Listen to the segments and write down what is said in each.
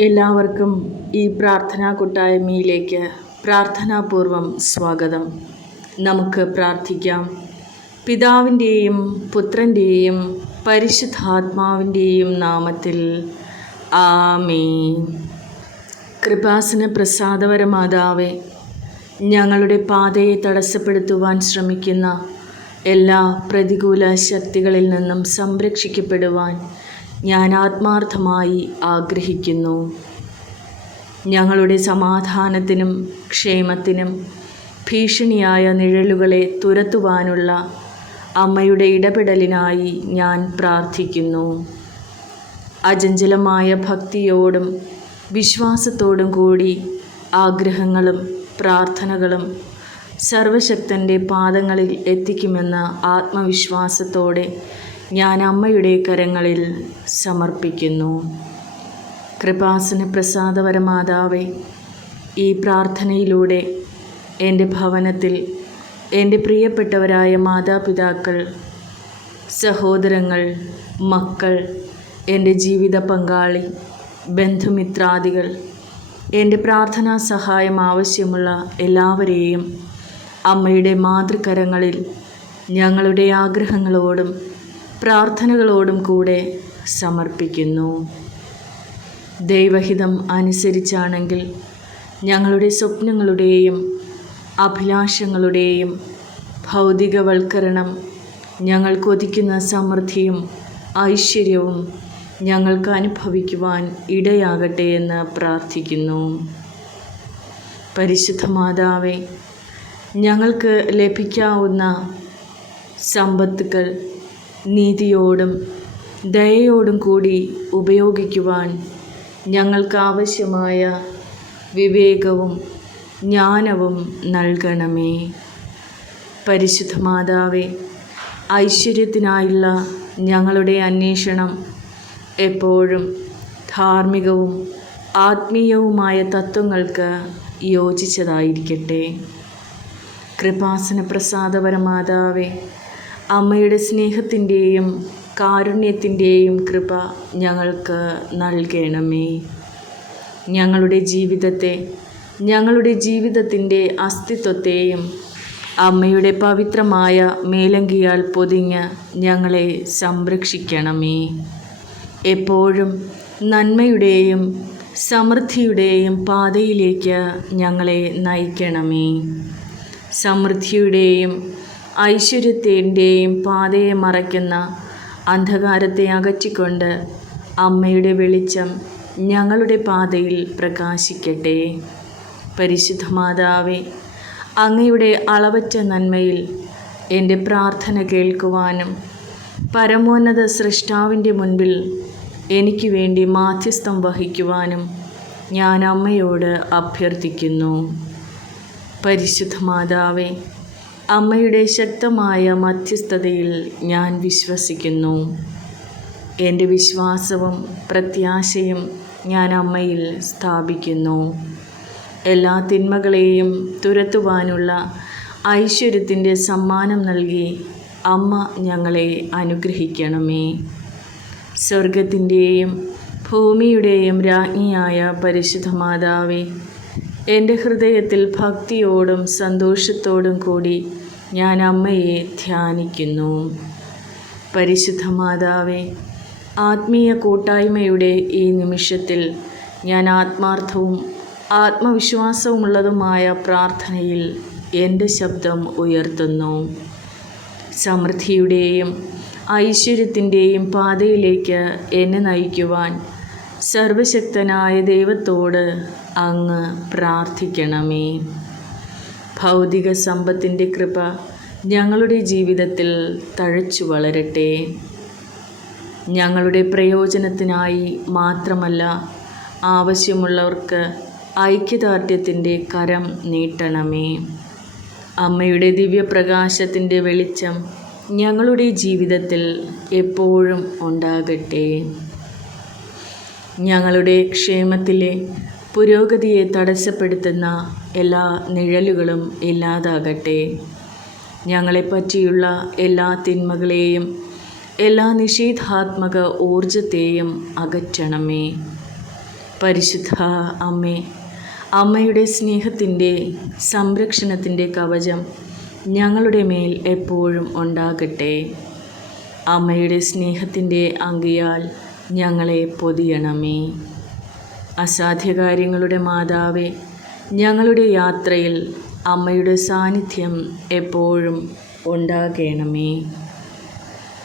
എല്ലാവർക്കും ഈ പ്രാർത്ഥനാ കൂട്ടായ്മയിലേക്ക് പ്രാർത്ഥനാപൂർവം സ്വാഗതം. നമുക്ക് പ്രാർത്ഥിക്കാം. പിതാവിന്റെയും പുത്രന്റെയും പരിശുദ്ധാത്മാവിന്റെയും നാമത്തിൽ ആമേ കൃപാസന പ്രസാദപരമാതാവേ ഞങ്ങളുടെ പാതയെ തടസ്സപ്പെടുത്തുവാൻ ശ്രമിക്കുന്ന എല്ലാ പ്രതികൂല ശക്തികളിൽ നിന്നും സംരക്ഷിക്കപ്പെടുവാൻ ഞാൻ ആത്മാർത്ഥമായി ആഗ്രഹിക്കുന്നു. ഞങ്ങളുടെ സമാധാനത്തിനും ക്ഷേമത്തിനും ഭീഷണിയായ നിഴലുകളെ തുരത്തുവാനുള്ള അമ്മയുടെ ഇടപെടലിനായി ഞാൻ പ്രാർത്ഥിക്കുന്നു. അചഞ്ചലമായ ഭക്തിയോടും വിശ്വാസത്തോടും കൂടി ആഗ്രഹങ്ങളും പ്രാർത്ഥനകളും സർവശക്തന്റെ പാദങ്ങളിൽ എത്തിക്കുമെന്ന ആത്മവിശ്വാസത്തോടെ ഞാൻ അമ്മയുടെ കരങ്ങളിൽ സമർപ്പിക്കുന്നു. കൃപാസന പ്രസാദപരമാതാവെ ഈ പ്രാർത്ഥനയിലൂടെ എന്റെ ഭവനത്തിൽ എന്റെ പ്രിയപ്പെട്ടവരായ മാതാപിതാക്കൾ സഹോദരങ്ങൾ മക്കൾ എന്റെ ജീവിത പങ്കാളി ബന്ധുമിത്രാദികൾ എന്റെ പ്രാർത്ഥനാ സഹായം ആവശ്യമുള്ള എല്ലാവരെയും അമ്മയുടെ മാതൃകരങ്ങളിൽ ഞങ്ങളുടെ ആഗ്രഹങ്ങളോടും പ്രാർത്ഥനകളോടും കൂടെ സമർപ്പിക്കുന്നു. ദൈവഹിതം അനുസരിച്ചാണെങ്കിൽ ഞങ്ങളുടെ സ്വപ്നങ്ങളുടെയും അഭിലാഷങ്ങളുടെയും ഭൗതികവൽക്കരണം ഞങ്ങൾ കൊതിക്കുന്ന സമൃദ്ധിയും ഐശ്വര്യവും ഞങ്ങൾക്ക് അനുഭവിക്കുവാൻ ഇടയാകട്ടെ എന്ന് പ്രാർത്ഥിക്കുന്നു. പരിശുദ്ധ മാതാവേ ഞങ്ങൾക്ക് ലഭിക്കാവുന്ന സമ്പത്തുക്കൾ നീതിയോടും ദയയോടും കൂടി ഉപയോഗിക്കുവാൻ ഞങ്ങൾക്ക് ആവശ്യമായ വിവേകവും ജ്ഞാനവും നൽകണമേ. പരിശുദ്ധ മാതാവേ ഐശ്വര്യത്തിനായുള്ള ഞങ്ങളുടെ അന്വേഷണം എപ്പോഴും ധാർമ്മികവും ആത്മീയവുമായ തത്വങ്ങൾക്ക് യോജിച്ചതായിരിക്കട്ടെ. കൃപാസന പ്രസാദപരമാതാവേ അമ്മയുടെ സ്നേഹത്തിന്റെയും കാരുണ്യത്തിന്റെയും കൃപ ഞങ്ങൾക്ക് നൽകണമേ. ഞങ്ങളുടെ ജീവിതത്തെ ഞങ്ങളുടെ ജീവിതത്തിന്റെ അസ്തിത്വത്തെയും അമ്മയുടെ പവിത്രമായ മേലങ്കിയാൽ പൊതിഞ്ഞ് ഞങ്ങളെ സംരക്ഷിക്കണമേ. എപ്പോഴും നന്മയുടെയും സമൃദ്ധിയുടെയും പാതയിലേക്ക് ഞങ്ങളെ നയിക്കണമേ. സമൃദ്ധിയുടെയും ഐശ്വര്യത്തിന്റെയും പാതയെ മറയ്ക്കുന്ന അന്ധകാരത്തെ അകറ്റിക്കൊണ്ട് അമ്മയുടെ വെളിച്ചം ഞങ്ങളുടെ പാതയിൽ പ്രകാശിക്കട്ടെ. പരിശുദ്ധ മാതാവേ അങ്ങയുടെ അളവറ്റ നന്മയിൽ എന്റെ പ്രാർത്ഥന കേൾക്കുവാനും പരമോന്നത സൃഷ്ടാവിന്റെ മുൻപിൽ എനിക്ക് വേണ്ടി മാധ്യസ്ഥം വഹിക്കുവാനും ഞാൻ അമ്മയോട് അഭ്യർത്ഥിക്കുന്നു. പരിശുദ്ധ മാതാവേ അമ്മയുടെ ശക്തമായ മധ്യസ്ഥതയിൽ ഞാൻ വിശ്വസിക്കുന്നു. എന്റെ വിശ്വാസവും പ്രത്യാശയും ഞാൻ അമ്മയിൽ സ്ഥാപിക്കുന്നു. എല്ലാ തിന്മകളെയും തുരത്തുവാനുള്ള ഐശ്വര്യത്തിന്റെ സമ്മാനം നൽകി അമ്മ ഞങ്ങളെ അനുഗ്രഹിക്കണമേ. സ്വർഗത്തിന്റെയും ഭൂമിയുടെയും രാജ്ഞിയായ പരിശുദ്ധ മാതാവേ എന്റെ ഹൃദയത്തിൽ ഭക്തിയോടും സന്തോഷത്തോടും കൂടി ഞാൻ അമ്മയെ ധ്യാനിക്കുന്നു. പരിശുദ്ധ മാതാവേ ആത്മീയ കൂട്ടായ്മയുടെ ഈ നിമിഷത്തിൽ ഞാൻ ആത്മാർത്ഥവും ആത്മവിശ്വാസവുമുള്ളതുമായ പ്രാർത്ഥനയിൽ എന്റെ ശബ്ദം ഉയർത്തുന്നു. സമൃദ്ധിയുടെയും ഐശ്വര്യത്തിന്റെയും പാതയിലേക്ക് എന്നെ നയിക്കുവാൻ സർവശക്തനായ ദൈവത്തോട് അങ്ങ് പ്രാർത്ഥിക്കണമേ. ഭൗതിക സമ്പത്തിന്റെ കൃപ ഞങ്ങളുടെ ജീവിതത്തിൽ തഴച്ചു വളരട്ടെ. ഞങ്ങളുടെ പ്രയോജനത്തിനായി മാത്രമല്ല ആവശ്യമുള്ളവർക്ക് ഐക്യദാർഢ്യത്തിന്റെ കരം നീട്ടണമേ. അമ്മയുടെ ദിവ്യപ്രകാശത്തിന്റെ വെളിച്ചം ഞങ്ങളുടെ ജീവിതത്തിൽ എപ്പോഴും ഉണ്ടാകട്ടെ. ഞങ്ങളുടെ ക്ഷേമത്തിലെ പുരോഗതിയെ തടസ്സപ്പെടുത്തുന്ന എല്ലാ നിഴലുകളും ഇല്ലാതാകട്ടെ. ഞങ്ങളെപ്പറ്റിയുള്ള എല്ലാ തിന്മകളെയും എല്ലാ നിഷേധാത്മക ഊർജത്തെയും അകറ്റണമേ. പരിശുദ്ധ അമ്മേ അമ്മയുടെ സ്നേഹത്തിന്റെ സംരക്ഷണത്തിന്റെ കവചം ഞങ്ങളുടെ മേൽ എപ്പോഴും ഉണ്ടാകട്ടെ. അമ്മയുടെ സ്നേഹത്തിന്റെ അങ്കിയാൽ ഞങ്ങളെ പൊതിയണമേ. അസാധ്യകാര്യങ്ങളുടെ മാതാവേ ഞങ്ങളുടെ യാത്രയിൽ അമ്മയുടെ സാന്നിധ്യം എപ്പോഴും ഉണ്ടാകണമേ.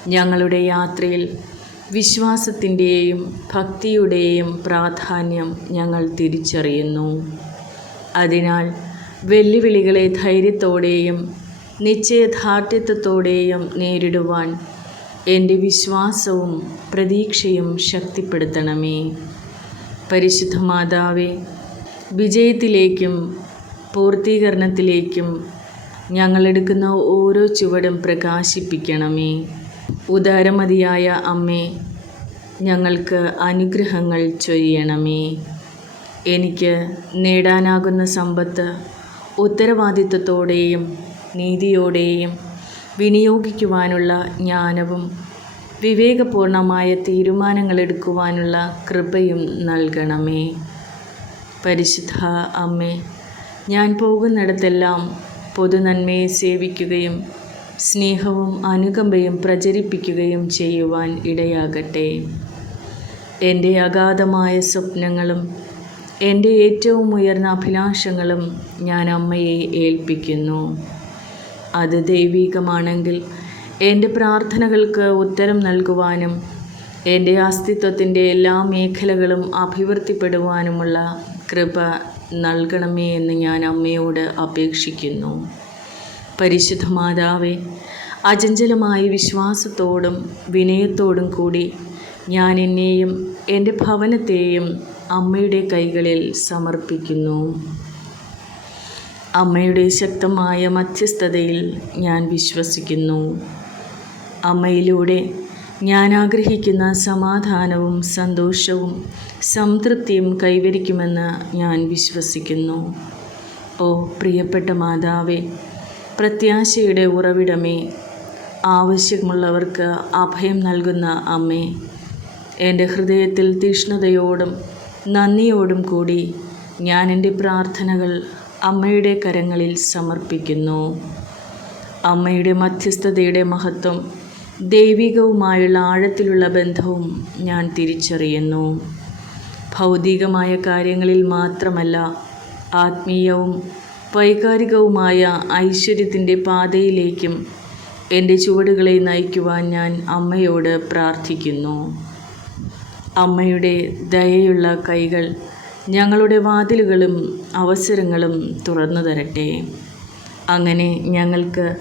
ഞങ്ങളുടെ യാത്രയിൽ വിശ്വാസത്തിന്റെയും ഭക്തിയുടെയും പ്രാധാന്യം ഞങ്ങൾ തിരിച്ചറിയുന്നു. അതിനാൽ വെല്ലുവിളികളെ ധൈര്യത്തോടെയും നിശ്ചയദാർഢ്യത്വത്തോടെയും നേരിടുവാൻ എന്റെ വിശ്വാസവും പ്രതീക്ഷയും ശക്തിപ്പെടുത്തണമേ. പരിശുദ്ധ മാതാവേ വിജയത്തിലേക്കും പൂർത്തീകരണത്തിലേക്കും ഞങ്ങളെടുക്കുന്ന ഓരോ ചുവടും പ്രകാശിപ്പിക്കണമേ. ഉദാരമതിയായ അമ്മേ ഞങ്ങൾക്ക് അനുഗ്രഹങ്ങൾ ചൊരിയണമേ. എനിക്ക് നേടാനാകുന്ന സമ്പത്ത് ഉത്തരവാദിത്വത്തോടെയും നീതിയോടെയും വിനിയോഗിക്കുവാനുള്ള ജ്ഞാനവും വിവേകപൂർണമായ തീരുമാനങ്ങളെടുക്കുവാനുള്ള കൃപയും നൽകണമേ. പരിശുദ്ധ അമ്മേ ഞാൻ പോകുന്നിടത്തെല്ലാം പൊതുനന്മയെ സേവിക്കുകയും സ്നേഹവും അനുകമ്പയും പ്രചരിപ്പിക്കുകയും ചെയ്യുവാൻ ഇടയാകട്ടെ. എന്റെ അഗാധമായ സ്വപ്നങ്ങളും എന്റെ ഏറ്റവും ഉയർന്ന അഭിലാഷങ്ങളും ഞാൻ അമ്മയെ ഏൽപ്പിക്കുന്നു. അത് ദൈവീകമാണെങ്കിൽ എന്റെ പ്രാർത്ഥനകൾക്ക് ഉത്തരം നൽകുവാനും എന്റെ അസ്തിത്വത്തിന്റെ എല്ലാ മേഖലകളും അഭിവൃദ്ധിപ്പെടുവാനുമുള്ള കൃപ നൽകണമേ എന്ന് ഞാൻ അമ്മയോട് അപേക്ഷിക്കുന്നു. പരിശുദ്ധ മാതാവേ അചഞ്ചലമായ വിശ്വാസത്തോടും വിനയത്തോടും കൂടി ഞാൻ എന്നെയും എന്റെ ഭവനത്തെയും അമ്മയുടെ കൈകളിൽ സമർപ്പിക്കുന്നു. അമ്മയുടെ ശക്തമായ മധ്യസ്ഥതയിൽ ഞാൻ വിശ്വസിക്കുന്നു. അമ്മയിലൂടെ ഞാൻ ആഗ്രഹിക്കുന്ന സമാധാനവും സന്തോഷവും സംതൃപ്തിയും കൈവരിക്കുമെന്ന് ഞാൻ വിശ്വസിക്കുന്നു. ഓ പ്രിയപ്പെട്ട മാതാവേ പ്രത്യാശയുടെ ഉറവിടമേ ആവശ്യമുള്ളവർക്ക് അഭയം നൽകുന്ന അമ്മേ എന്റെ ഹൃദയത്തിൽ തീഷ്ണതയോടും നന്ദിയോടും കൂടി ഞാൻ എന്റെ പ്രാർത്ഥനകൾ അമ്മയുടെ കരങ്ങളിൽ സമർപ്പിക്കുന്നു. അമ്മയുടെ മധ്യസ്ഥതയുടെ മഹത്വം ദൈവികവുമായുള്ള ആഴത്തിലുള്ള ബന്ധവും ഞാൻ തിരിച്ചറിയുന്നു. ഭൗതികമായ കാര്യങ്ങളിൽ മാത്രമല്ല ആത്മീയവും വൈകാരികവുമായ ഐശ്വര്യത്തിന്റെ പാതയിലേക്കും എന്റെ ചുവടുകളെ നയിക്കുവാൻ ഞാൻ അമ്മയോട് പ്രാർത്ഥിക്കുന്നു. അമ്മയുടെ ദയയുള്ള കൈകൾ ഞങ്ങളുടെ വാതിലുകളും അവസരങ്ങളും തുറന്നു തരട്ടെ. അങ്ങനെ ഞങ്ങൾക്ക്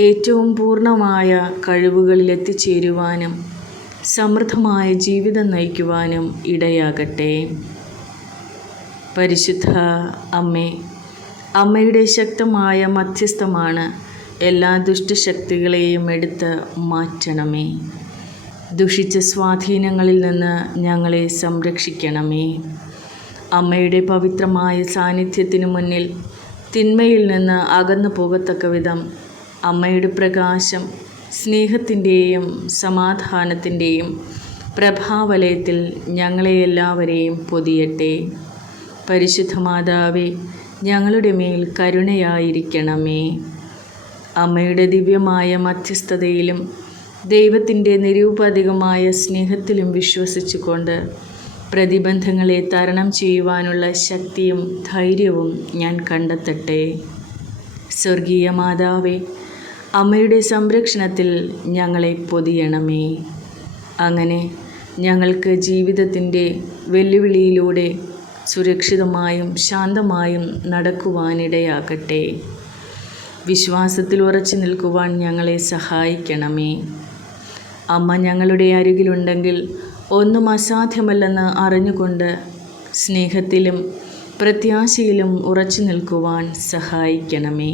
ഏറ്റവും പൂർണമായ കഴിവുകളിൽ എത്തിച്ചേരുവാനും സമൃദ്ധമായ ജീവിതം നയിക്കുവാനും ഇടയാകട്ടെ. പരിശുദ്ധ അമ്മേ അമ്മയുടെ ശക്തമായ മധ്യസ്ഥമാണ് എല്ലാ ദുഷ്ടശക്തികളെയും എടുത്ത് മാറ്റണമേ. ദുഷിച്ച സ്വാധീനങ്ങളിൽ നിന്ന് ഞങ്ങളെ സംരക്ഷിക്കണമേ. അമ്മയുടെ പവിത്രമായ സാന്നിധ്യത്തിനു മുന്നിൽ തിന്മയിൽ നിന്ന് അകന്നു പോകത്തക്ക വിധം അമ്മയുടെ പ്രകാശം സ്നേഹത്തിന്റെയും സമാധാനത്തിന്റെയും പ്രഭാവലയത്തിൽ ഞങ്ങളെ എല്ലാവരെയും പൊതിയട്ടെ. പരിശുദ്ധ മാതാവേ ഞങ്ങളുടെ മേൽ കരുണയായിരിക്കണമേ. അമ്മയുടെ ദിവ്യമായ മധ്യസ്ഥതയിലും ദൈവത്തിന്റെ നിരൂപാധികമായ സ്നേഹത്തിലും വിശ്വസിച്ചുകൊണ്ട് പ്രതിബന്ധങ്ങളെ തരണം ചെയ്യുവാനുള്ള ശക്തിയും ധൈര്യവും ഞാൻ കണ്ടെത്തട്ടെ. സ്വർഗീയ മാതാവേ അമ്മയുടെ സംരക്ഷണത്തിൽ ഞങ്ങളെ പൊതിയണമേ. അങ്ങനെ ഞങ്ങൾക്ക് ജീവിതത്തിന്റെ വെല്ലുവിളിയിലൂടെ സുരക്ഷിതമായും ശാന്തമായും നടക്കുവാനിടയാകട്ടെ. വിശ്വാസത്തിൽ ഉറച്ചു നിൽക്കുവാൻ ഞങ്ങളെ സഹായിക്കണമേ. അമ്മ ഞങ്ങളുടെ അരികിലുണ്ടെങ്കിൽ ഒന്നും അസാധ്യമല്ലെന്ന് അറിഞ്ഞുകൊണ്ട് സ്നേഹത്തിലും പ്രത്യാശയിലും ഉറച്ചു നിൽക്കുവാൻ സഹായിക്കണമേ.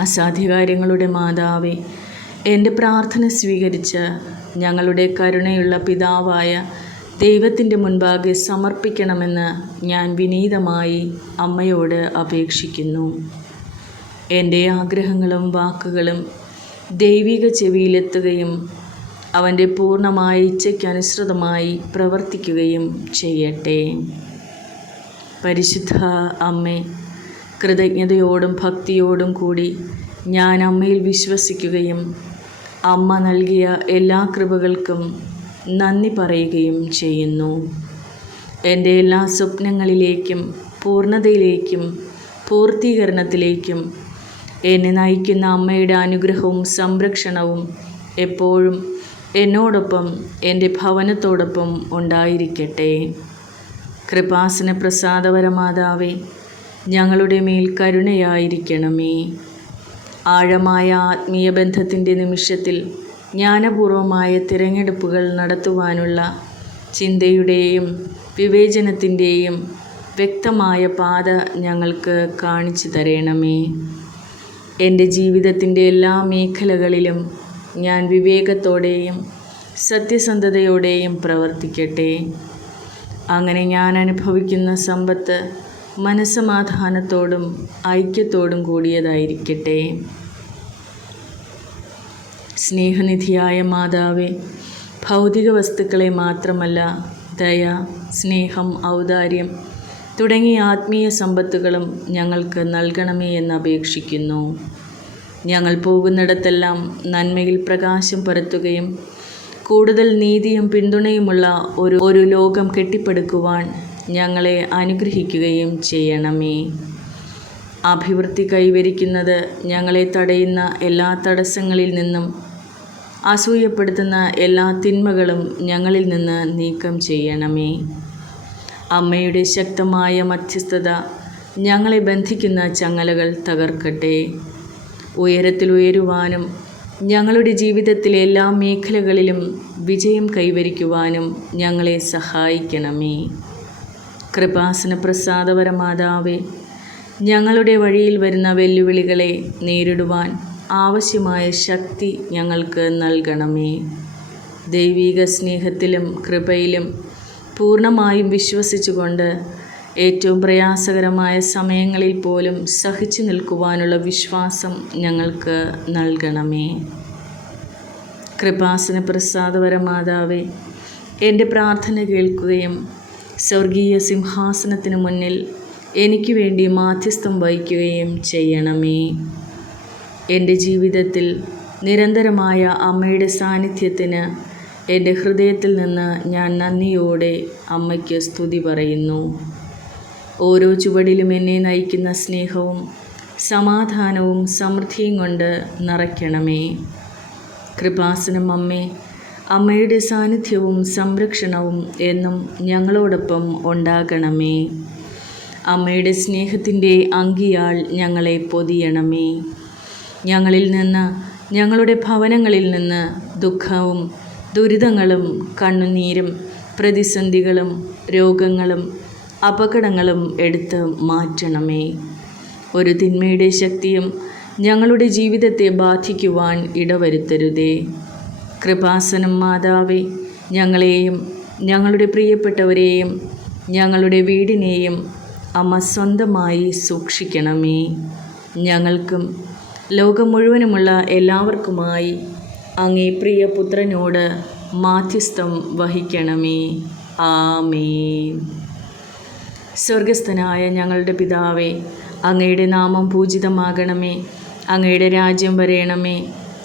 അസാധ്യകാര്യങ്ങളുടെ മാതാവേ എന്റെ പ്രാർത്ഥന സ്വീകരിച്ച് ഞങ്ങളുടെ കരുണയുള്ള പിതാവായ ദൈവത്തിന്റെ മുൻപാകെ സമർപ്പിക്കണമെന്ന് ഞാൻ വിനീതമായി അമ്മയോട് അപേക്ഷിക്കുന്നു. എന്റെ ആഗ്രഹങ്ങളും വാക്കുകളും ദൈവിക ചെവിയിലെത്തുകയും അവന്റെ പൂർണമായ ഇച്ഛയ്ക്കനുസൃതമായി പ്രവർത്തിക്കുകയും ചെയ്യട്ടെ. പരിശുദ്ധ അമ്മേ കൃതജ്ഞതയോടും ഭക്തിയോടും കൂടി ഞാൻ അമ്മയിൽ വിശ്വസിക്കുകയും അമ്മ നൽകിയ എല്ലാ കൃപകൾക്കും നന്ദി പറയുകയും ചെയ്യുന്നു. എന്റെ എല്ലാ സ്വപ്നങ്ങളിലേക്കും പൂർണതയിലേക്കും പൂർത്തീകരണത്തിലേക്കും എന്നെ നയിക്കുന്ന അമ്മയുടെ അനുഗ്രഹവും സംരക്ഷണവും എപ്പോഴും എന്നോടൊപ്പം എന്റെ ഭവനത്തോടൊപ്പം ഉണ്ടായിരിക്കട്ടെ. കൃപാസന പ്രസാദപരമാതാവേ ഞങ്ങളുടെ മേൽ കരുണയായിരിക്കണമേ. ആഴമായ ആത്മീയ ബന്ധത്തിന്റെ നിമിഷത്തിൽ ജ്ഞാനപൂർവമായ തിരഞ്ഞെടുപ്പുകൾ നടത്തുവാനുള്ള ചിന്തയുടെയും വിവേചനത്തിന്റെയും വ്യക്തമായ പാത ഞങ്ങൾക്ക് കാണിച്ചു തരണമേ. എന്റെ ജീവിതത്തിന്റെ എല്ലാ മേഖലകളിലും ഞാൻ വിവേകത്തോടെയും സത്യസന്ധതയോടെയും പ്രവർത്തിക്കട്ടെ. അങ്ങനെ ഞാൻ അനുഭവിക്കുന്ന സമ്പത്ത് മനസ്സമാധാനത്തോടും ഐക്യത്തോടും കൂടിയതായിരിക്കട്ടെ. സ്നേഹനിധിയായ മാതാവെ ഭൗതിക വസ്തുക്കളെ മാത്രമല്ല ദയ സ്നേഹം ഔദാര്യം തുടങ്ങിയ ആത്മീയ സമ്പത്തുകളും ഞങ്ങൾക്ക് നൽകണമേ എന്ന് അപേക്ഷിക്കുന്നു. ഞങ്ങൾ പോകുന്നിടത്തെല്ലാം നന്മയിൽ പ്രകാശം പരത്തുകയും കൂടുതൽ നീതിയും പിന്തുണയുമുള്ള ഒരു ഒരു ലോകം കെട്ടിപ്പടുക്കുവാൻ ഞങ്ങളെ അനുഗ്രഹിക്കുകയും ചെയ്യണമേ. അഭിവൃദ്ധി കൈവരിക്കുന്നത് ഞങ്ങളെ തടയുന്ന എല്ലാ തടസ്സങ്ങളിൽ നിന്നും അസൂയപ്പെടുത്തുന്ന എല്ലാ തിന്മകളും ഞങ്ങളിൽ നിന്ന് നീക്കം ചെയ്യണമേ. അമ്മയുടെ ശക്തമായ മധ്യസ്ഥത ഞങ്ങളെ ബന്ധിക്കുന്ന ചങ്ങലകൾ തകർക്കട്ടെ. ഉയരത്തിൽ ഉയരുവാനും ഞങ്ങളുടെ ജീവിതത്തിലെ എല്ലാ മേഖലകളിലും വിജയം കൈവരിക്കുവാനും ഞങ്ങളെ സഹായിക്കണമേ. കൃപാസന പ്രസാദപരമാതാവേ ഞങ്ങളുടെ വഴിയിൽ വരുന്ന വെല്ലുവിളികളെ നേരിടുവാൻ ആവശ്യമായ ശക്തി ഞങ്ങൾക്ക് നൽകണമേ. ദൈവീക സ്നേഹത്തിലും കൃപയിലും പൂർണമായും വിശ്വസിച്ചുകൊണ്ട് ഏറ്റവും പ്രയാസകരമായ സമയങ്ങളിൽ പോലും സഹിച്ചു നിൽക്കുവാനുള്ള വിശ്വാസം ഞങ്ങൾക്ക് നൽകണമേ. കൃപാസന പ്രസാദപരമാതാവേ എന്റെ പ്രാർത്ഥന കേൾക്കുകയും സ്വർഗീയ സിംഹാസനത്തിന് മുന്നിൽ എനിക്ക് വേണ്ടി മാധ്യസ്ഥം വഹിക്കുകയും ചെയ്യണമേ. എന്റെ ജീവിതത്തിൽ നിരന്തരമായ അമ്മയുടെ സാന്നിധ്യത്തിന് എന്റെ ഹൃദയത്തിൽ നിന്ന് ഞാൻ നന്ദിയോടെ അമ്മയ്ക്ക് സ്തുതി പറയുന്നു. ഓരോ ചുവടിലും എന്നെ നയിക്കുന്ന സ്നേഹവും സമാധാനവും സമൃദ്ധിയും കൊണ്ട് നിറയ്ക്കണമേ. കൃപാസനം അമ്മേ അമ്മയുടെ സാന്നിധ്യവും സംരക്ഷണവും എന്നും ഞങ്ങളോടൊപ്പം ഉണ്ടാകണമേ. അമ്മയുടെ സ്നേഹത്തിന്റെ അങ്കിയാൾ ഞങ്ങളെ പൊതിയണമേ. ഞങ്ങളിൽ നിന്ന് ഞങ്ങളുടെ ഭവനങ്ങളിൽ നിന്ന് ദുഃഖവും ദുരിതങ്ങളും കണ്ണുനീരും പ്രതിസന്ധികളും രോഗങ്ങളും അപകടങ്ങളും എടുത്ത് മാറ്റണമേ. ഒരു തിന്മയുടെ ശക്തിയും ഞങ്ങളുടെ ജീവിതത്തെ ബാധിക്കുവാൻ ഇടവരുത്തരുതേ. കൃപാസനം മാതാവേ ഞങ്ങളെയും ഞങ്ങളുടെ പ്രിയപ്പെട്ടവരെയും ഞങ്ങളുടെ വീടിനെയും അമ്മ സ്വന്തമായി സൂക്ഷിക്കണമേ. ഞങ്ങൾക്കും ലോകം മുഴുവനുമുള്ള എല്ലാവർക്കുമായി അങ്ങേ പ്രിയ പുത്രനോട് മാധ്യസ്ഥം വഹിക്കണമേ. ആമേ സ്വർഗസ്ഥനായ ഞങ്ങളുടെ പിതാവേ അങ്ങയുടെ നാമം പൂജിതമാകണമേ. അങ്ങയുടെ രാജ്യം വരയണമേ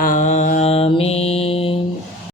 ആമേൻ